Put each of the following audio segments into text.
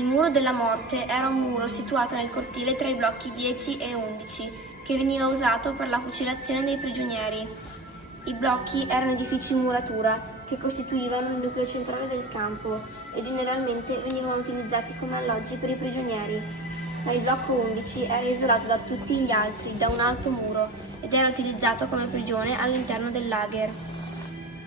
Il muro della morte era un muro situato nel cortile tra i blocchi 10 e 11, che veniva usato per la fucilazione dei prigionieri. I blocchi erano edifici in muratura che costituivano il nucleo centrale del campo e generalmente venivano utilizzati come alloggi per i prigionieri. Ma il blocco 11 era isolato da tutti gli altri da un alto muro ed era utilizzato come prigione all'interno del lager.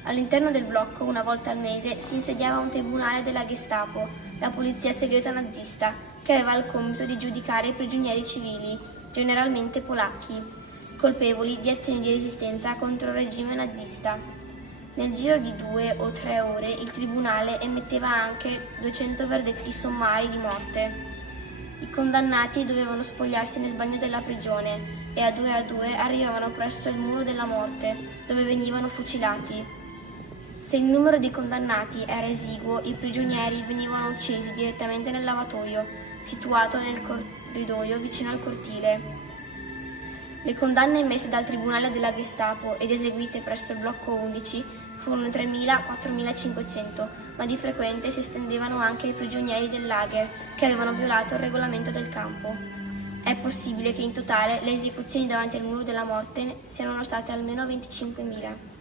All'interno del blocco, una volta al mese, si insediava un tribunale della Gestapo, la polizia segreta nazista, che aveva il compito di giudicare i prigionieri civili, generalmente polacchi, colpevoli di azioni di resistenza contro il regime nazista. Nel giro di 2 o 3 ore il tribunale emetteva anche 200 verdetti sommari di morte. I condannati dovevano spogliarsi nel bagno della prigione e a due arrivavano presso il muro della morte, dove venivano fucilati. Se il numero di condannati era esiguo, i prigionieri venivano uccisi direttamente nel lavatoio, situato nel corridoio vicino al cortile. Le condanne emesse dal tribunale della Gestapo ed eseguite presso il blocco 11 furono 3.000-4.500, ma di frequente si estendevano anche ai prigionieri del lager che avevano violato il regolamento del campo. È possibile che in totale le esecuzioni davanti al muro della morte siano state almeno 25.000.